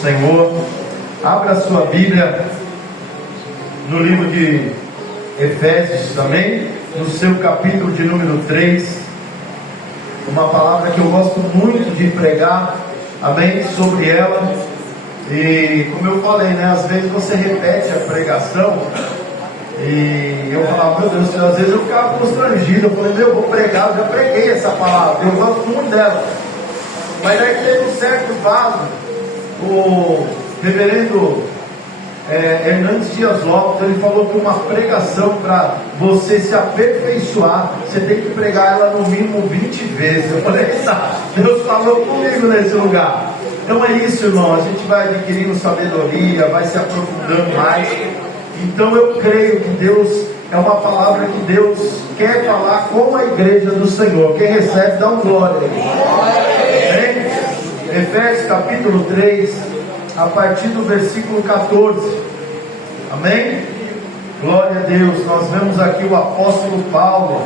Senhor. Abra a sua Bíblia no livro de Efésios também, no seu capítulo de número 3. Uma palavra que eu gosto muito de pregar, amém, sobre ela. E como eu falei, né, às vezes você repete a pregação e eu falava, meu Deus, às vezes eu ficava constrangido. Eu falei, eu vou pregar, eu já preguei essa palavra, eu gosto muito dela. Mas aí teve um certo vaso, o reverendo Hernandes Dias Lopes, ele falou que uma pregação, para você se aperfeiçoar, você tem que pregar ela no mínimo 20 vezes. Eu falei, Deus falou comigo nesse lugar. Então é isso, irmão, a gente vai adquirindo sabedoria, vai se aprofundando mais. Então eu creio que Deus, é uma palavra que Deus quer falar com a igreja do Senhor. Quem recebe, dá um glória. Amém? Efésios capítulo 3, a partir do versículo 14. Amém? Glória a Deus. Nós vemos aqui o apóstolo Paulo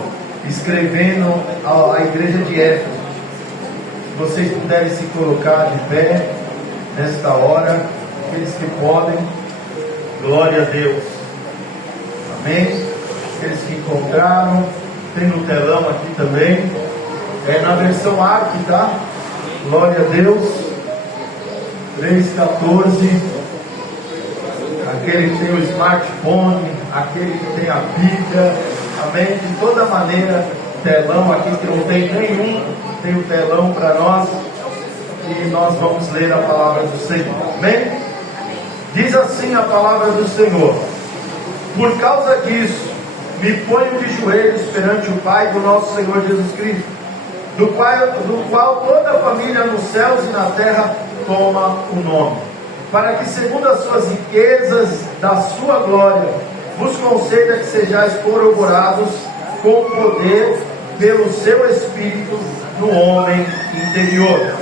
escrevendo à igreja de Éfeso. Se vocês puderem se colocar de pé nesta hora, aqueles que podem, glória a Deus. Amém? Aqueles que encontraram, tem no telão aqui também, é na versão ARC, tá? Glória a Deus. 3:14. Aquele que tem o smartphone, aquele que tem a Bíblia, amém? De toda maneira, telão aqui que não tem nenhum, tem o telão para nós, e nós vamos ler a palavra do Senhor, amém? Diz assim a palavra do Senhor: por causa disso, me ponho de joelhos perante o Pai do nosso Senhor Jesus Cristo, do qual toda a família nos céus e na terra toma o nome, para que segundo as suas riquezas da sua glória, vos conceda que sejais corroborados com poder pelo seu Espírito no homem interior,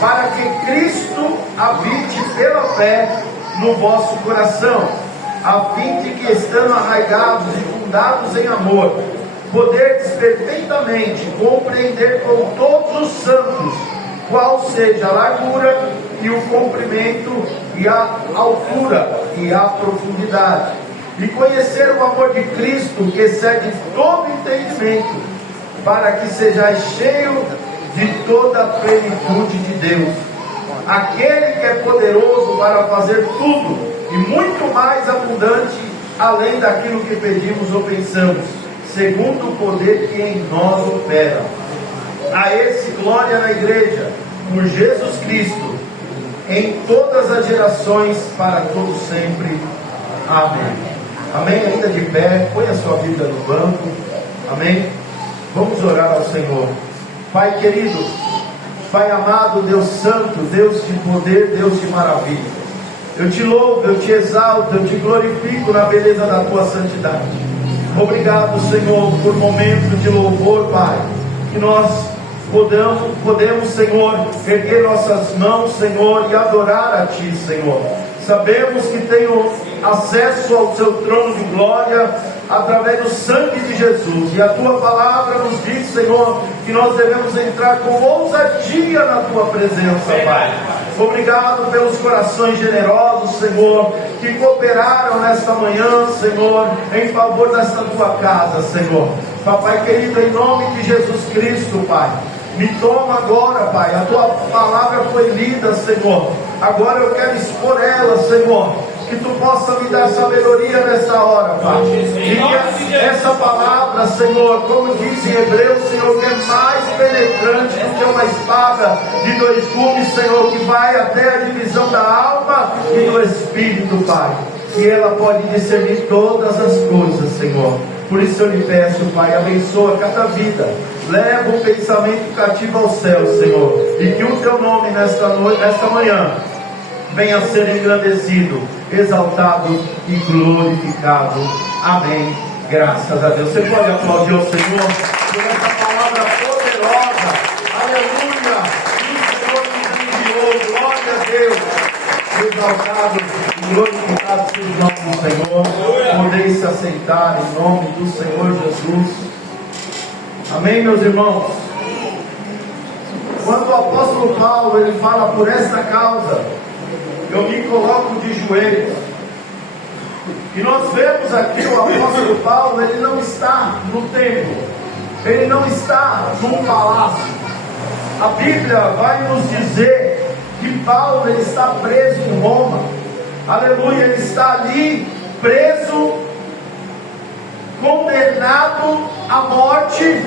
para que Cristo habite pela fé no vosso coração, a fim de que, estando arraigados e fundados em amor, poderdes perfeitamente compreender com todos os santos qual seja a largura e o comprimento e a altura e a profundidade, e conhecer o amor de Cristo que excede todo entendimento, para que sejais cheio de toda a plenitude de Deus, aquele que é poderoso para fazer tudo e muito mais abundante além daquilo que pedimos ou pensamos, segundo o poder que em nós opera. A esse glória na igreja, por Jesus Cristo, em todas as gerações, para todos sempre. Amém. Amém. Ainda de pé, põe a sua Bíblia no banco. Amém. Vamos orar ao Senhor. Pai querido, Pai amado, Deus santo, Deus de poder, Deus de maravilha, eu te louvo, eu te exalto, eu te glorifico na beleza da tua santidade. Obrigado, Senhor, por momentos de louvor, Pai, que nós podemos, Senhor, erguer nossas mãos, Senhor, e adorar a Ti, Senhor. Sabemos que tenho acesso ao Seu trono de glória através do sangue de Jesus, e a Tua palavra nos diz, Senhor, que nós devemos entrar com ousadia na Tua presença, Pai. Obrigado pelos corações generosos, Senhor, que cooperaram nesta manhã, Senhor, em favor desta Tua casa, Senhor. Papai querido, em nome de Jesus Cristo, Pai, me toma agora, Pai. A Tua palavra foi lida, Senhor. Agora eu quero expor ela, Senhor. Que Tu possa me dar sabedoria nessa hora, Pai. E que essa palavra, Senhor, como diz em Hebreus, Senhor, que é mais penetrante do que uma espada de dois gumes, Senhor, que vai até a divisão da alma e do espírito, Pai. E ela pode discernir todas as coisas, Senhor. Por isso eu lhe peço, Pai, abençoa cada vida. Leva o pensamento cativo ao céu, Senhor. E que o Teu nome nesta manhã venha a ser engrandecido, exaltado e glorificado. Amém. Graças a Deus. Você pode aplaudir ao Senhor por essa palavra poderosa. Aleluia. O Senhor nos enviou. Glória a Deus. Exaltado e glorificado seja o nome do Senhor. Podeis se aceitar em nome do Senhor Jesus. Amém, meus irmãos. Quando o apóstolo Paulo ele fala por esta causa, eu me coloco de joelhos. E nós vemos aqui o apóstolo Paulo, ele não está no templo, ele não está num palácio. A Bíblia vai nos dizer que Paulo ele está preso em Roma. Aleluia, ele está ali preso, condenado à morte,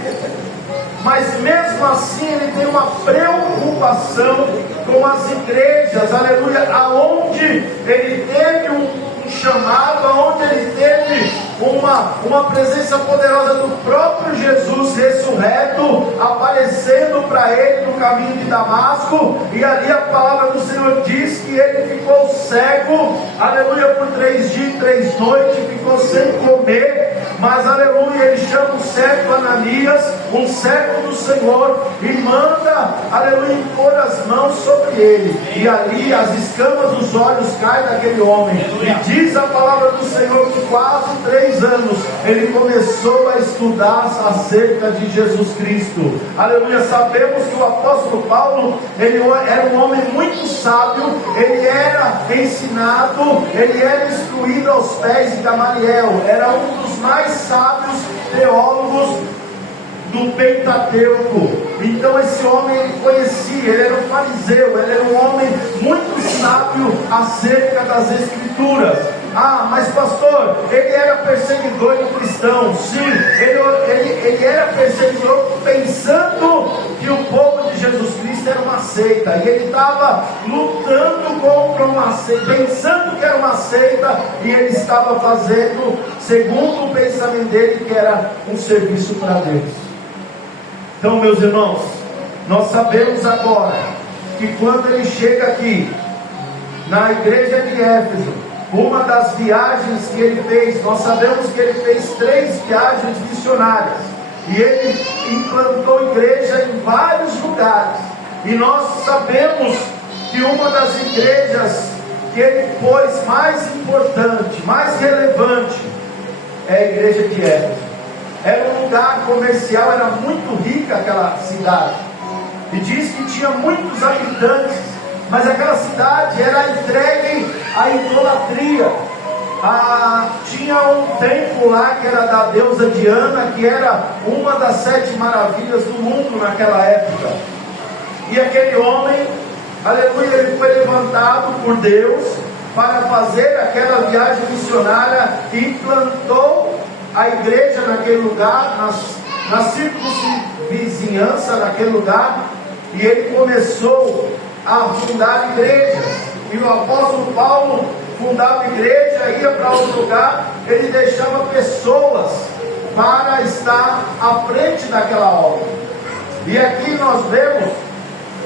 mas mesmo assim ele tem uma preocupação com as igrejas, aleluia, aonde ele teve um chamado, aonde ele teve uma presença poderosa do próprio Jesus ressurreto, aparecendo para ele no caminho de Damasco, e ali a palavra do Senhor diz que ele ficou cego, aleluia, por 3 dias e 3 noites, ficou sem comer, mas aleluia, ele chama um certo Ananias, um servo do Senhor, e manda, aleluia, impor as mãos sobre ele, e ali as escamas dos olhos caem daquele homem, e diz a palavra do Senhor que quase 3 anos ele começou a estudar acerca de Jesus Cristo. Aleluia, sabemos que o apóstolo Paulo, ele era um homem muito sábio, ele era ensinado, ele era instruído aos pés de Gamaliel, era um dos mais sábios teólogos do Pentateuco. Então esse homem ele conhecia, ele era um fariseu, ele era um homem muito sábio acerca das Escrituras. Ah, mas pastor, ele era perseguidor de cristãos. Sim, ele era perseguidor pensando que o povo de Jesus Cristo era uma seita, e ele estava lutando contra uma seita, pensando que era uma seita, e ele estava fazendo segundo o pensamento dele, que era um serviço para Deus. Então, meus irmãos, nós sabemos agora que quando ele chega aqui na igreja de Éfeso, uma das viagens que ele fez, nós sabemos que ele fez 3 viagens missionárias, e ele implantou igreja em vários lugares, e nós sabemos que uma das igrejas que ele pôs mais importante, mais relevante, é a igreja de Éfeso. Era um lugar comercial, era muito rica aquela cidade, e diz que tinha muitos habitantes, mas aquela cidade era entregue à idolatria. Tinha um templo lá que era da deusa Diana, que era uma das 7 maravilhas do mundo naquela época. E aquele homem, aleluia, ele foi levantado por Deus para fazer aquela viagem missionária, e implantou a igreja naquele lugar, na circunvizinhança daquele lugar, e ele começou a fundar igrejas. E o apóstolo Paulo fundava igreja, ia para outro lugar, ele deixava pessoas para estar à frente daquela obra. E aqui nós vemos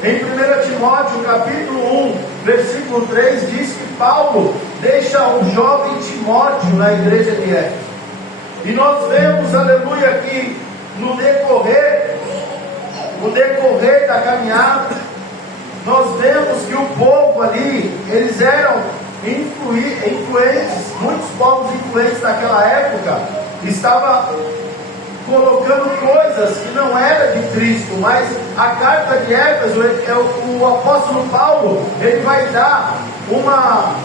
em 1 Timóteo capítulo 1 versículo 3, diz que Paulo deixa um jovem Timóteo na igreja de Éfeso. E nós vemos, aleluia, que no decorrer da caminhada, nós vemos que o povo ali, eles eram influentes, muitos povos influentes daquela época, estavam colocando coisas que não eram de Cristo, mas a carta de Éfeso, o apóstolo Paulo, ele vai dar uma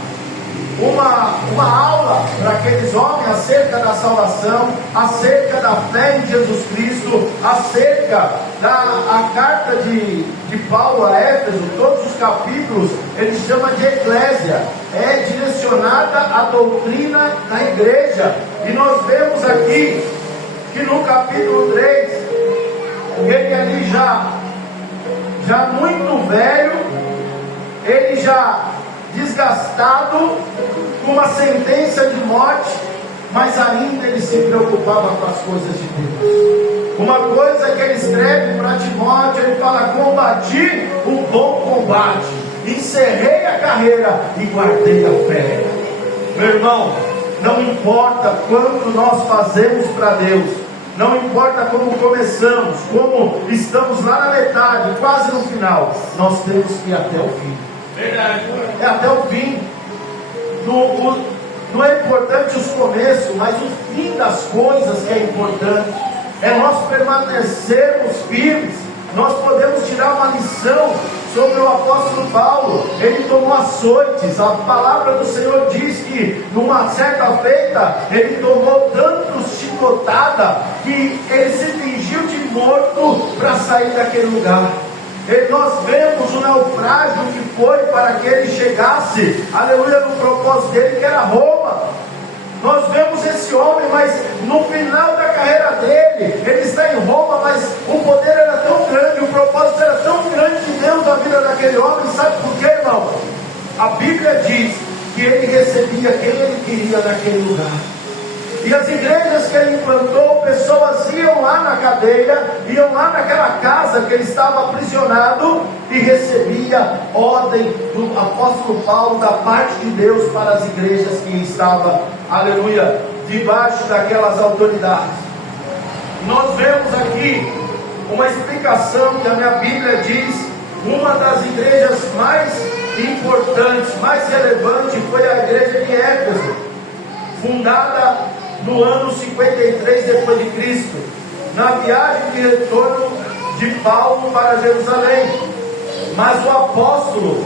aula para aqueles homens acerca da salvação, acerca da fé em Jesus Cristo, acerca da carta de Paulo a Éfeso. Todos os capítulos ele chama de eclésia, é direcionada à doutrina da igreja. E nós vemos aqui que no capítulo 3 ele ali já muito velho, ele já desgastado, com uma sentença de morte, mas ainda ele se preocupava com as coisas de Deus. Uma coisa que ele escreve para Timóteo, ele fala: combati o bom combate, encerrei a carreira e guardei a fé. Meu irmão, não importa quanto nós fazemos para Deus, não importa como começamos, como estamos lá na metade, quase no final, nós temos que ir até o fim. Verdade. É até o fim. Não é importante os começos, mas o fim das coisas que é importante. É nós permanecermos firmes. Nós podemos tirar uma lição sobre o apóstolo Paulo. Ele tomou açoites. A palavra do Senhor diz que numa certa feita ele tomou tanto chicotada que ele se fingiu de morto para sair daquele lugar. E nós vemos o naufrágio que foi para que ele chegasse, aleluia, no propósito dele, que era Roma. Nós vemos esse homem, mas no final da carreira dele, ele está em Roma, mas o poder era tão grande, o propósito era tão grande de Deus na vida daquele homem. Sabe por quê, irmão? A Bíblia diz que ele recebia quem ele queria naquele lugar. E as igrejas que ele implantou, pessoas iam lá na cadeia, iam lá naquela casa que ele estava aprisionado e recebia ordem do apóstolo Paulo da parte de Deus para as igrejas que estavam, aleluia, debaixo daquelas autoridades. Nós vemos aqui uma explicação que a minha Bíblia diz, uma das igrejas mais importantes, mais relevantes foi a igreja de Éfeso, fundada no ano 53 depois de Cristo, na viagem de retorno de Paulo para Jerusalém. Mas o apóstolo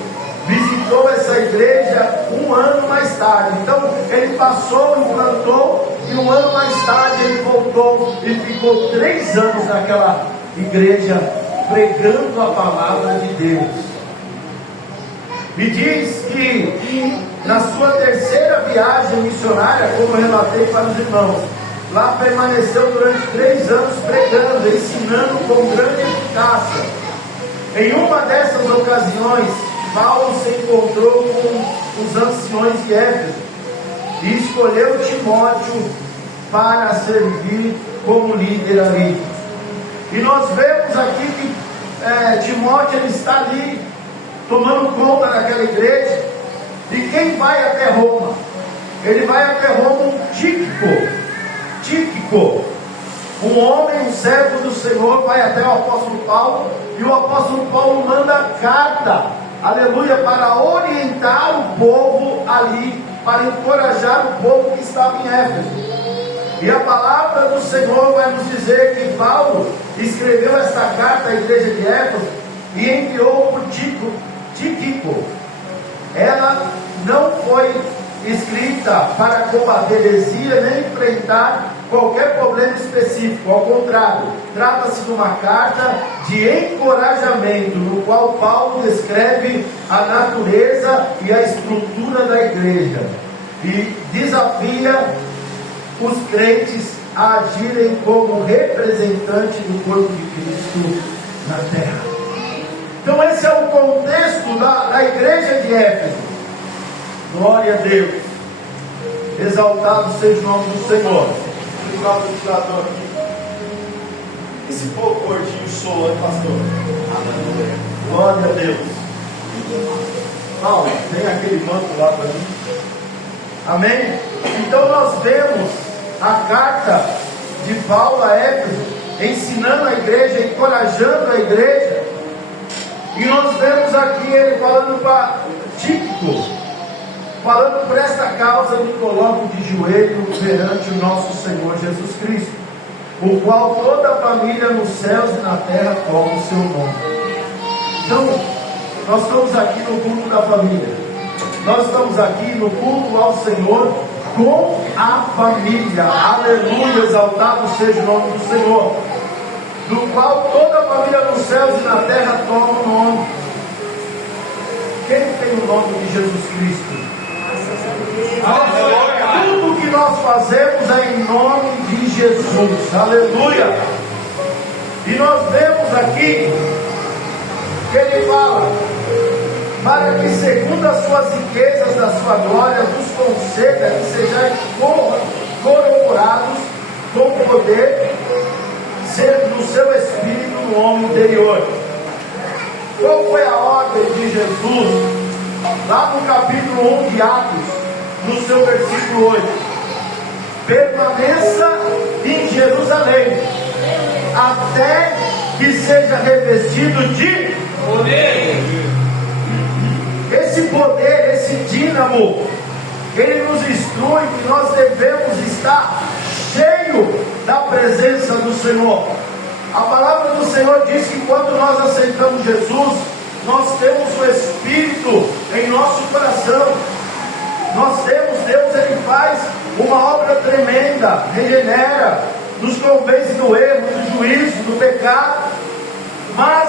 visitou essa igreja um ano mais tarde. Então ele passou, implantou, e um ano mais tarde ele voltou e ficou 3 anos naquela igreja pregando a palavra de Deus. E diz que na sua 3ª viagem missionária, como eu relatei para os irmãos, lá permaneceu durante 3 anos pregando, ensinando com grande eficácia. Em uma dessas ocasiões, Paulo se encontrou com os anciões de Éfeso e escolheu Timóteo para servir como líder ali. E nós vemos aqui que Timóteo ele está ali tomando conta daquela igreja. E quem vai até Roma? Ele vai até Roma um Tíquico, um homem, um servo do Senhor, vai até o apóstolo Paulo, e o apóstolo Paulo manda carta, aleluia, para orientar o povo ali, para encorajar o povo que estava em Éfeso. E a palavra do Senhor vai nos dizer que Paulo escreveu esta carta à igreja de Éfeso e enviou por Tíquico. Ela não foi escrita para combater heresia nem enfrentar qualquer problema específico. Ao contrário, trata-se de uma carta de encorajamento, no qual Paulo descreve a natureza e a estrutura da igreja e desafia os crentes a agirem como representantes do corpo de Cristo na terra. Então esse é o contexto da igreja de Éfeso. Glória a Deus. Exaltado seja o nome do Senhor. Esse povo gordinho soa, pastor. Aleluia. Glória a Deus. Paulo, tem aquele manto lá para mim. Amém? Então nós vemos a carta de Paulo a Éfeso, ensinando a igreja, encorajando a igreja. E nós vemos aqui ele falando para Tíquico, falando: por esta causa me coloco de joelho perante o nosso Senhor Jesus Cristo, o qual toda a família nos céus e na terra toma o seu nome. Então, nós estamos aqui no culto da família, nós estamos aqui no culto ao Senhor com a família. Aleluia, exaltado seja o nome do Senhor, do qual toda a família nos céus e na terra toma o nome. Quem tem o nome de Jesus Cristo? Tudo que nós fazemos é em nome de Jesus. Aleluia. E nós vemos aqui que ele fala: para que segundo as suas riquezas da sua glória nos conceda que sejais corroborados com poder no seu espírito no homem interior. Qual foi a ordem de Jesus lá no capítulo 1 de Atos, no seu versículo 8? Permaneça em Jerusalém até que seja revestido de poder. Esse poder, esse dínamo, ele nos instrui que nós devemos estar cheio da presença do Senhor. A palavra do Senhor diz que quando nós aceitamos Jesus, nós temos o Espírito em nosso coração. Nós temos, Deus, Ele faz uma obra tremenda, regenera, nos convence do erro, do juízo, do pecado. Mas,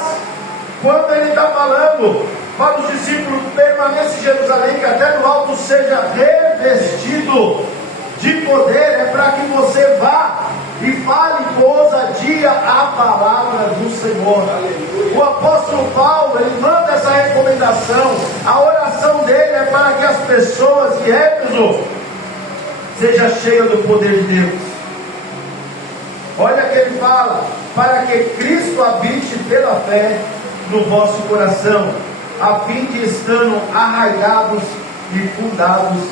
quando Ele está falando para os discípulos, permaneça em Jerusalém, que até no alto seja revestido de poder, é para que você vá e fale com ousadia a palavra do Senhor. Aleluia. O apóstolo Paulo, ele manda essa recomendação. A oração dele é para que as pessoas de Éfeso sejam cheias do poder de Deus. Olha que ele fala: para que Cristo habite pela fé no vosso coração, a fim de estando arraigados e fundados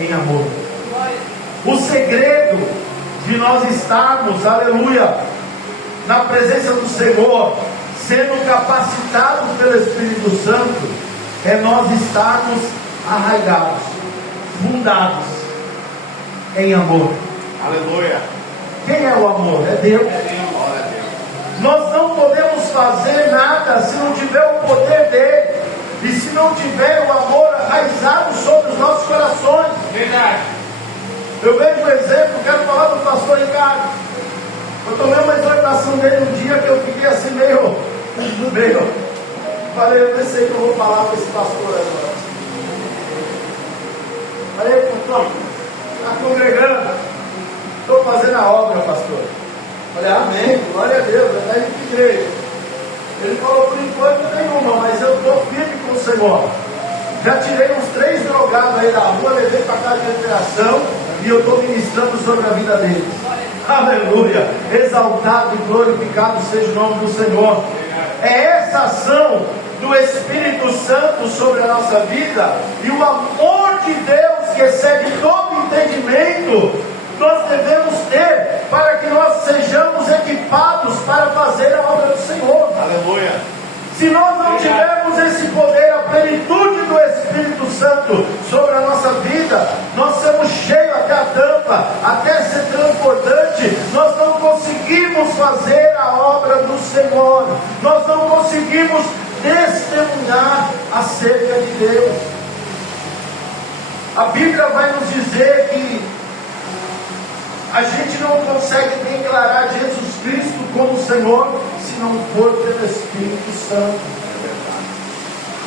em amor. O segredo de nós estarmos, aleluia, na presença do Senhor, sendo capacitados pelo Espírito Santo, é nós estarmos arraigados, fundados em amor. Aleluia. Quem é o amor? É Deus. Nós não podemos fazer nada se não tiver o poder dele, e se não tiver o amor arraizado sobre os nossos corações. Verdade. Eu vejo um exemplo, quero falar do pastor Ricardo. Eu tomei uma exortação dele um dia que eu fiquei assim meio. Falei, eu pensei que eu vou falar com esse pastor agora. Falei, pastor, está congregando, estou fazendo a obra, pastor. Falei, amém, glória a Deus, é da igreja. Ele falou, por enquanto nenhuma, mas eu estou firme com o Senhor. Já tirei uns 3 drogados aí da rua, levei para casa de recuperação e eu estou ministrando sobre a vida deles. Aleluia! Exaltado e glorificado seja o nome do Senhor. É essa ação do Espírito Santo sobre a nossa vida e o amor de Deus que excede todo entendimento, nós devemos ter para que nós sejamos equipados para fazer a obra do Senhor. Aleluia. Se nós não tivermos esse poder, a plenitude do Espírito Santo sobre a nossa vida, nós somos cheios até a tampa, até ser transbordante, nós não conseguimos fazer a obra do Senhor, nós não conseguimos testemunhar acerca de Deus. A Bíblia vai nos dizer que a gente não consegue declarar Jesus Cristo como Senhor se não for pelo Espírito Santo.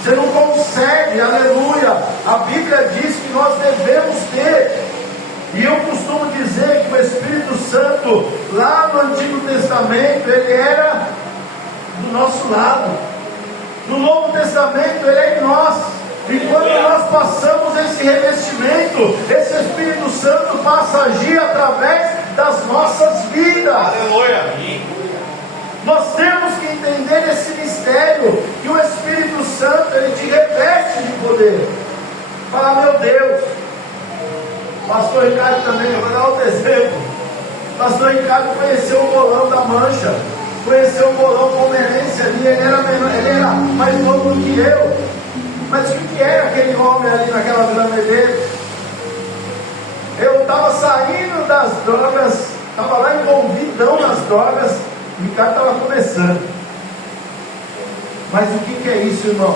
Você não consegue, aleluia. A Bíblia diz que nós devemos ter. E eu costumo dizer que o Espírito Santo, lá no Antigo Testamento, ele era do nosso lado. No Novo Testamento, ele é em nós. E quando nós passamos esse revestimento, esse Espírito Santo passa a agir através das nossas vidas. Aleluia. Nós temos que entender esse mistério, que o Espírito Santo, ele te reveste de poder. Fala, meu Deus. Pastor Ricardo também, eu vou dar outro exemplo. Pastor Ricardo conheceu o bolão da Mancha, conheceu o bolão palmeirense ali, ele era mais novo do que eu. Mas o que era aquele homem ali naquela Vila Medeiros? Eu estava saindo das drogas, estava lá envolvidão nas drogas, e o Ricardo estava começando. Mas o que é isso, irmão?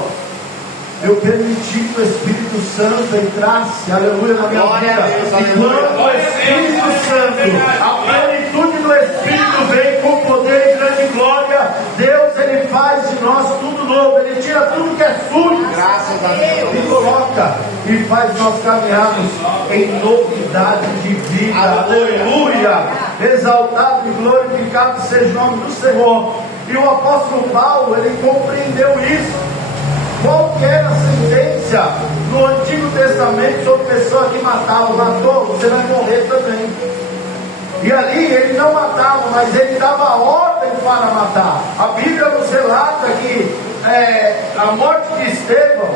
Eu permiti que o Espírito Santo entrasse, aleluia, na minha vida. E quando o Espírito Santo, a plenitude do Espírito vem com poder e grande glória, Deus, ele faz de nós tudo novo, ele tira tudo que é sujo, Graças a Deus. e coloca e faz nós caminharmos em novidade de vida. Aleluia! Exaltado e glorificado seja o nome do Senhor. E o apóstolo Paulo, ele compreendeu isso. Qual que era a sentença no Antigo Testamento sobre pessoa que matava? Matou, você vai morrer também. E ali ele não matava, mas ele dava ordem para matar. A Bíblia nos relata que a morte de Estevão,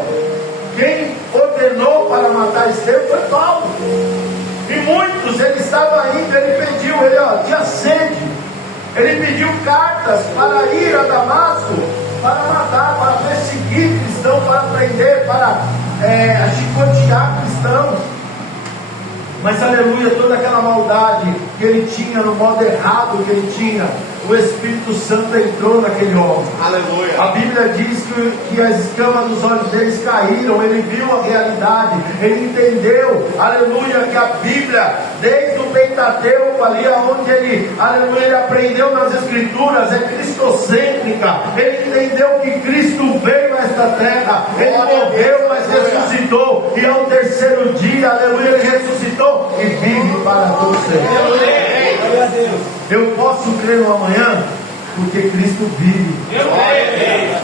quem ordenou para matar Estevão foi Paulo. E muitos, ele estava indo, ele pediu, tinha sede. Ele pediu cartas para ir a Damasco, para matar, para perseguir cristãos, para prender, para chicotear cristãos. Mas aleluia, toda aquela maldade que ele tinha, no modo errado que ele tinha, o Espírito Santo entrou naquele homem. Aleluia. A Bíblia diz que as escamas dos olhos deles caíram, ele viu a realidade, ele entendeu, aleluia, que a Bíblia, desde o Pentateuco, ali onde ele, aleluia, ele aprendeu nas Escrituras, é cristocêntrica. Ele entendeu que Cristo veio a esta terra, ele morreu, mas ressuscitou, e ao terceiro dia, aleluia, ele ressuscitou e vive para todos sempre. Eu posso crer no amanhã, porque Cristo vive.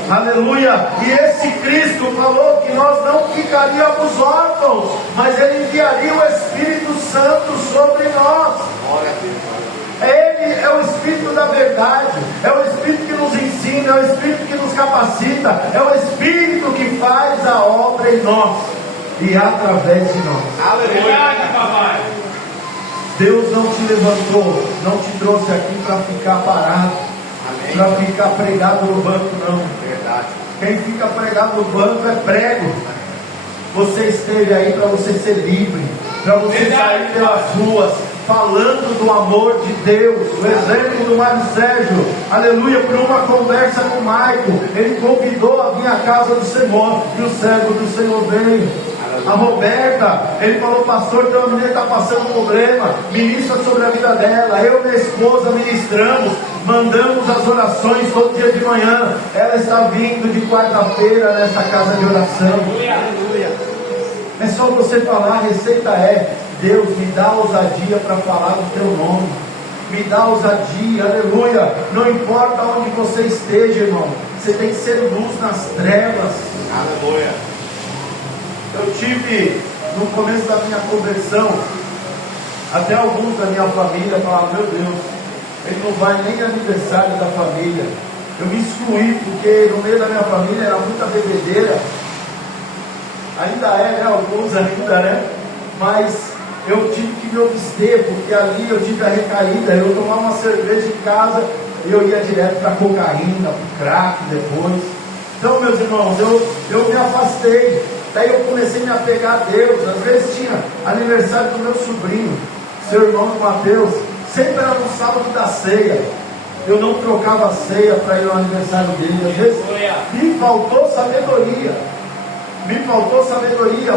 Aleluia. E esse Cristo falou que nós não ficaríamos órfãos, mas Ele enviaria o Espírito Santo sobre nós. Ele é o Espírito da verdade, é o Espírito que nos ensina, é o Espírito que nos capacita, é o Espírito que faz a obra em nós e através de nós. Aleluia. Deus não te levantou, não te trouxe aqui para ficar parado, para ficar pregado no banco, não. Verdade. Quem fica pregado no banco é prego. Você esteve aí para você ser livre, para você sair pelas ruas, falando do amor de Deus. O exemplo do Mário Sérgio, aleluia, por uma conversa com o Maico, ele convidou a vir à casa do Senhor, e o servo do Senhor veio. A Roberta, ele falou: pastor, então a menina está passando um problema, ministra sobre a vida dela. Eu e minha esposa ministramos, mandamos as orações todo dia de manhã. Ela está vindo de quarta-feira nessa casa de oração. É só você falar, a receita é: Deus, me dá ousadia para falar do teu nome, me dá ousadia, aleluia. Não importa onde você esteja, irmão, você tem que ser luz nas trevas. Aleluia. Eu tive, no começo da minha conversão, até alguns da minha família falaram: meu Deus, ele não vai nem aniversário da família. Eu me excluí, porque no meio da minha família era muita bebedeira. Ainda é, né? Alguns ainda, né? Mas eu tive que me abster, porque ali eu tive a recaída. Eu tomava uma cerveja em casa e eu ia direto para cocaína, para crack depois. Então, meus irmãos, eu me afastei. Daí eu comecei a me apegar a Deus. Às vezes tinha aniversário do meu sobrinho, seu irmão Mateus, sempre era no sábado da ceia. Eu não trocava a ceia para ir ao aniversário dele. Às vezes me faltou sabedoria,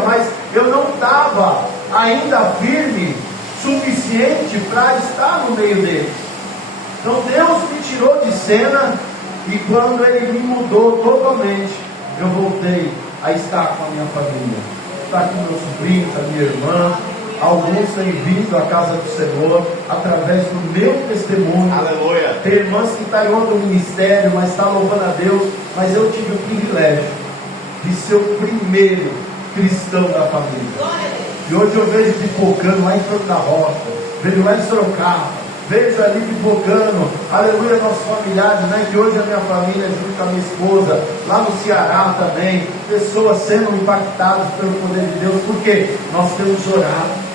mas eu não estava ainda firme suficiente para estar no meio dele. Então Deus me tirou de cena, e quando Ele me mudou totalmente, eu voltei a estar com a minha família, estar com meus sobrinhos, a minha irmã. Alguns têm vindo à casa do Senhor através do meu testemunho. Aleluia. Tem irmãs que estão em outro ministério, mas estão louvando a Deus. Mas eu tive o privilégio de ser o primeiro cristão da família. E hoje eu vejo pipocando lá em Franco da Rocha, vejo lá em Sorocaba, vejo ali pipocando, aleluia, nossos familiares, né? Que hoje a minha família, junto com a minha esposa, lá no Ceará também, pessoas sendo impactadas pelo poder de Deus, porque nós temos orado.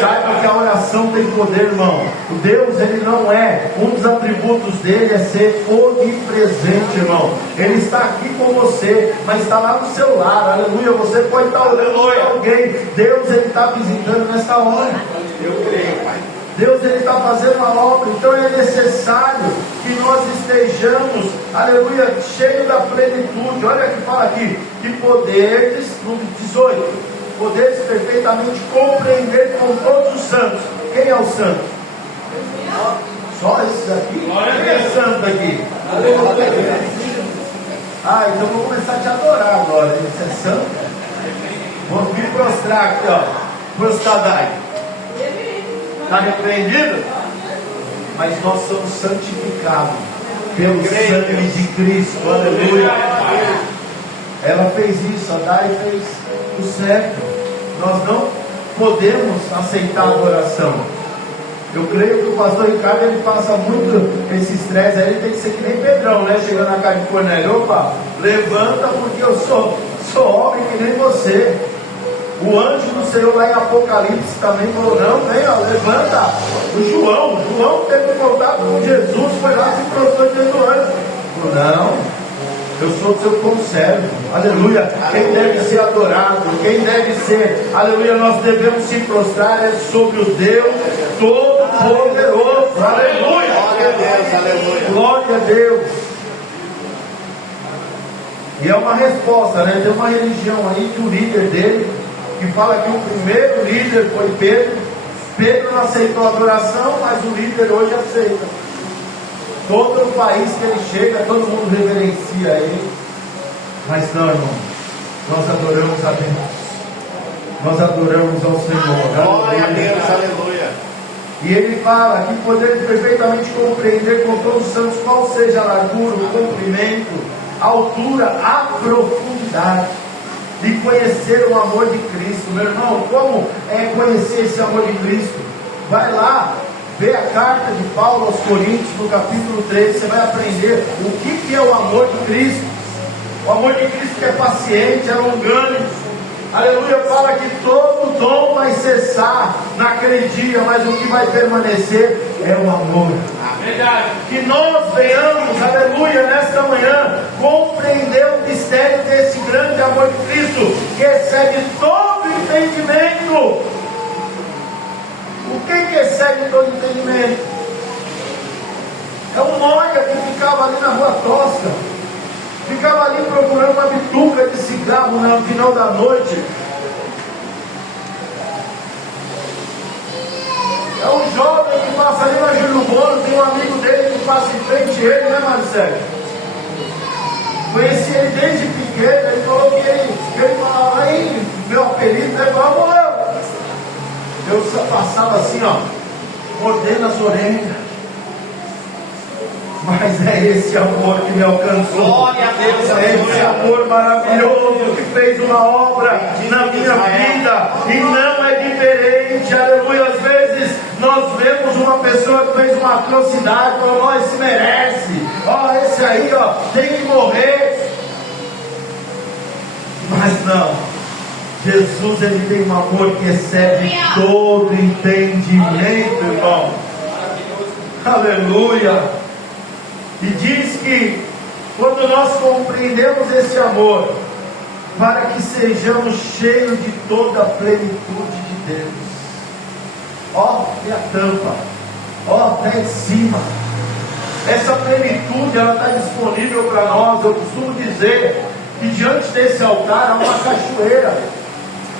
Saiba que a oração tem poder, irmão. O Deus, Ele não é, um dos atributos dele é ser onipresente, irmão. Ele está aqui com você, mas está lá no seu lar, aleluia. Você pode estar orando por alguém. Deus, Ele está visitando nessa hora. Eu creio, Pai. Deus, Ele está fazendo uma obra. Então é necessário que nós estejamos, aleluia, cheio da plenitude. Olha que fala aqui, que poderes, no 18, poderes perfeitamente compreender com todos os santos. Quem é o santo? Só esses aqui? Quem é santo aqui? Ah, então vou começar a te adorar agora. Você é santo? Vou me prostrar aqui, ó. Prostadai. Está repreendido? Mas nós somos santificados pelo sangue de Cristo. Aleluia. Ela fez isso, a Dai fez o certo. Nós não podemos aceitar a adoração. Eu creio que o pastor Ricardo, ele passa muito esse estresse aí. Ele tem que ser que nem Pedrão, né? Chegando na casa de Cornélio: opa, levanta, porque eu sou homem que nem você. O anjo do Senhor lá em Apocalipse também falou: não, vem, ó, levanta. O João teve contato com Jesus, foi lá e se prostrou diante do anjo. Falou: não, eu sou o seu conservo, aleluia. Quem deve ser adorado, quem deve ser, aleluia, nós devemos se prostrar é sobre o Deus Todo-Poderoso, aleluia. Deus, aleluia. Glória a Deus. E é uma resposta, né? Tem uma religião aí que o líder dele, que fala que o primeiro líder foi Pedro. Pedro não aceitou a adoração, mas o líder hoje aceita. Todo o país que ele chega, todo mundo reverencia ele. Mas não, irmão, nós adoramos a Deus. Nós adoramos ao Senhor. Glória a Deus, aleluia. E ele fala que podemos perfeitamente compreender com todos os santos qual seja a largura, o comprimento, a altura, a profundidade, de conhecer o amor de Cristo. Meu irmão, como é conhecer esse amor de Cristo? Vai lá, vê a carta de Paulo aos Coríntios, no capítulo 13, você vai aprender o que é o amor de Cristo. O amor de Cristo que é paciente, é longânimo. Aleluia, fala que todo dom vai cessar naquele dia, mas o que vai permanecer é o amor. Verdade. Que nós venhamos, aleluia, nesta manhã, compreender o mistério desse grande amor de Cristo, que excede todo entendimento. O que excede todo entendimento? É um noia que ficava ali na rua Tosca, ficava ali procurando uma bituca de cigarro no final da noite. É um jovem que passa ali na Júlio Bono, tem um amigo dele que passa em frente a ele, né, Marcelo? Conheci ele desde pequeno, ele falou que ele falava aí, meu apelido, ele falava, morreu. Eu só passava assim, ó, mordendo as orelhas. Mas é esse amor que me alcançou. Glória a Deus, é esse amor maravilhoso que fez uma obra na minha vida. E não é diferente, aleluia. Às vezes nós vemos uma pessoa que fez uma atrocidade, falamos, ó, esse merece, ó, esse aí, ó, tem que morrer. Mas não, Jesus, ele tem um amor que excede todo entendimento, irmão. Aleluia. E diz que quando nós compreendemos esse amor, para que sejamos cheios de toda a plenitude de Deus. Ó, tem a tampa, ó, tá em cima. Essa plenitude, ela está disponível para nós. Eu costumo dizer que diante desse altar há uma cachoeira.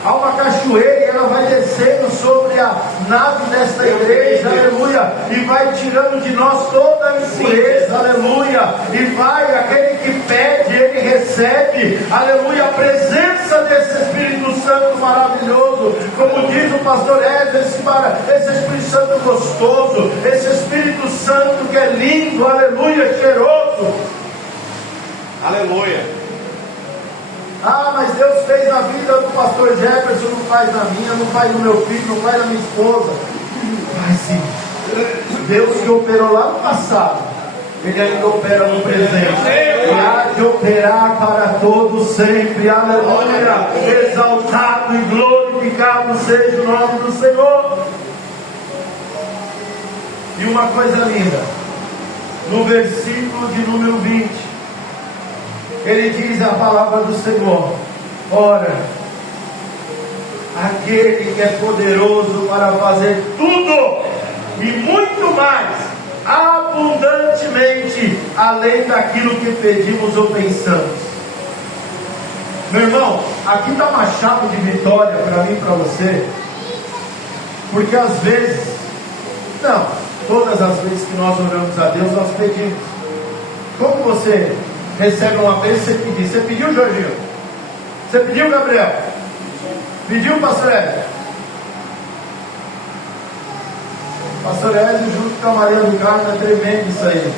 Há uma cachoeira e ela vai descendo sobre a nave desta igreja, aleluia, e vai tirando de nós toda a impureza, aleluia, e vai, aquele que pede, ele recebe, aleluia, a presença desse Espírito Santo maravilhoso, como diz o pastor Edson, esse Espírito Santo gostoso, esse Espírito Santo que é lindo, aleluia, cheiroso, aleluia. Ah, mas Deus fez na vida do pastor Jefferson, não faz na minha, não faz no meu filho, não faz na minha esposa. Mas sim, Deus que operou lá no passado, Ele ainda opera no presente. E há de operar para todos sempre. Aleluia. Exaltado e glorificado seja o nome do Senhor. E uma coisa linda, no versículo de número 20, ele diz a palavra do Senhor: ora, aquele que é poderoso para fazer tudo e muito mais, abundantemente, além daquilo que pedimos ou pensamos. Meu irmão, aqui está uma chave de vitória para mim e para você, porque às vezes, não, todas as vezes que nós oramos a Deus, nós pedimos. Como você recebe uma vez, você pediu. Você pediu, Jorginho? Você pediu, Gabriel? Pediu, pastor Ezio? Pastor Ezio junto com a Maria do Carmo, é tremendo isso aí.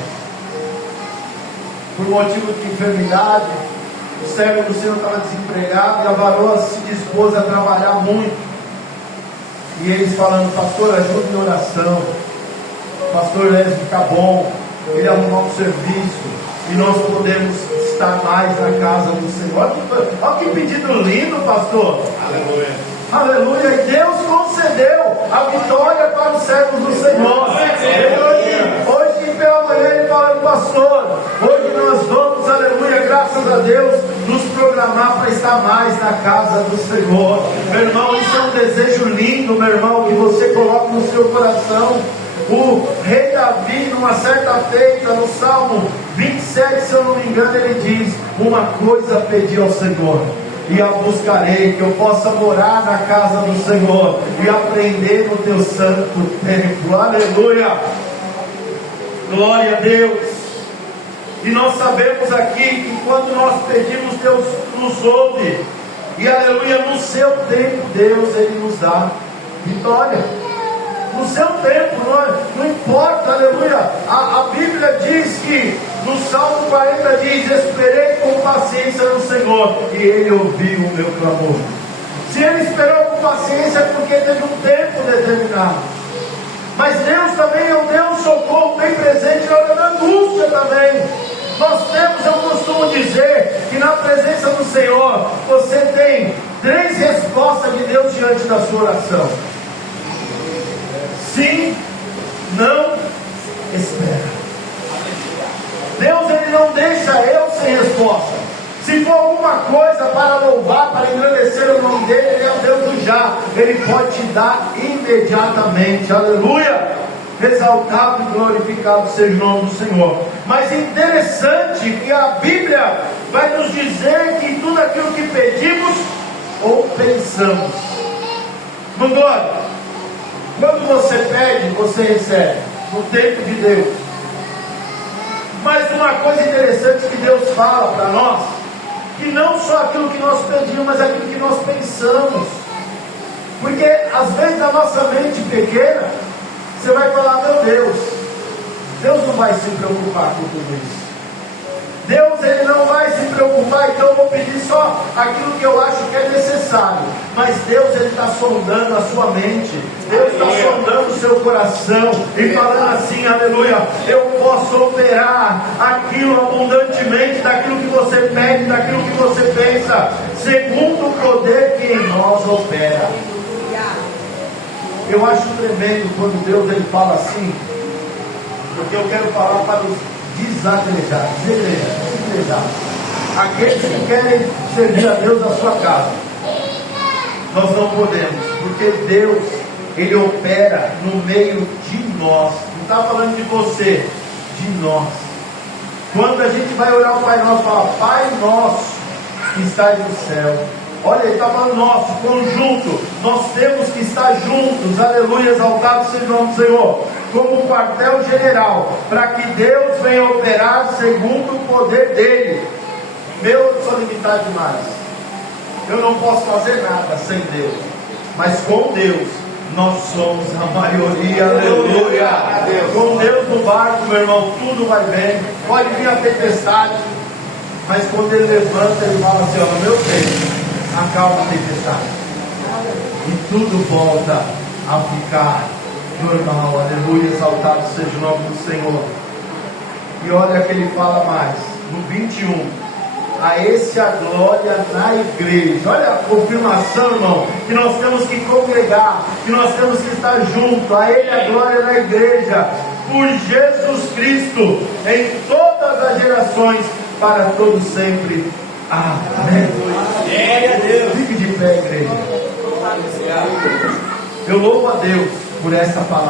Por motivo de enfermidade, o servo do Senhor estava desempregado e a varoa se dispôs a trabalhar muito. E eles falando: pastor, ajude em oração. Pastor Ezio fica bom, ele arrumar um serviço e nós podemos estar mais na casa do Senhor. Olha que pedido lindo, pastor. Aleluia. Aleluia. E Deus concedeu a vitória para os servos do Senhor. Hoje pela manhã ele fala: pastor, hoje nós vamos, aleluia, graças a Deus, nos programar para estar mais na casa do Senhor. Meu irmão, isso é um desejo lindo, meu irmão, que você coloque no seu coração. O rei Davi, numa certa feita, no Salmo 27, se eu não me engano, ele diz: uma coisa pedi ao Senhor, e a buscarei, que eu possa morar na casa do Senhor e aprender no teu santo templo. Aleluia! Glória a Deus! E nós sabemos aqui que quando nós pedimos, Deus nos ouve. E aleluia, no seu tempo, Deus, Ele nos dá vitória. No seu tempo, não importa, aleluia. A Bíblia diz que no Salmo 40 diz: esperei com paciência no Senhor, e Ele ouviu o meu clamor. Se Ele esperou com paciência, é porque teve um tempo determinado. Mas Deus também é um Deus socorro bem presente na hora da angústia também. Nós temos, eu costumo dizer, que na presença do Senhor, você tem 3 respostas de Deus diante da sua oração: sim, não, espera. Deus, Ele não deixa eu sem resposta. Se for alguma coisa para louvar, para engrandecer o nome dEle, Ele é o Deus do já. Ele pode te dar imediatamente. Aleluia! Exaltado e glorificado seja o nome do Senhor. Mas interessante que a Bíblia vai nos dizer que tudo aquilo que pedimos ou pensamos. Não glória? Quando você pede, você recebe, no tempo de Deus. Mas uma coisa interessante que Deus fala para nós, que não só aquilo que nós pedimos, mas aquilo que nós pensamos. Porque às vezes na nossa mente pequena, você vai falar: meu Deus não vai se preocupar com tudo isso. Deus, Ele não vai se preocupar, então eu vou pedir só aquilo que eu acho que é necessário. Mas Deus, Ele está sondando a sua mente, Deus está sondando o seu coração e falando assim: aleluia, eu posso operar aquilo abundantemente, daquilo que você pede, daquilo que você pensa, segundo o poder que em nós opera. Eu acho tremendo quando Deus, Ele fala assim, porque eu quero falar para os desagregados, aqueles que querem servir a Deus na sua casa. Nós não podemos, porque Deus, Ele opera no meio de nós. Não está falando de você, de nós. Quando a gente vai orar o Pai Nosso, fala: Pai Nosso que estás no céu. Olha, Ele está falando nosso, conjunto. Nós temos que estar juntos, aleluia, exaltado seja o nome do Senhor, como quartel-general, para que Deus venha operar segundo o poder dEle. Eu sou limitado demais, eu não posso fazer nada sem Deus, mas com Deus nós somos a maioria, aleluia. Com Deus no barco, meu irmão, tudo vai bem. Pode vir a tempestade, mas quando Ele levanta, Ele fala assim: ó, no meu tempo acalma a tempestade, e tudo volta a ficar normal, aleluia, exaltado seja o nome do Senhor. E olha que Ele fala mais, no 21, a esse a glória na igreja. Olha a confirmação, irmão, que nós temos que congregar, que nós temos que estar juntos. A Ele a glória na igreja, por Jesus Cristo, em todas as gerações, para todos sempre. Amém. Glória a Deus. Fique de pé, igreja. Eu louvo a Deus por essa palavra.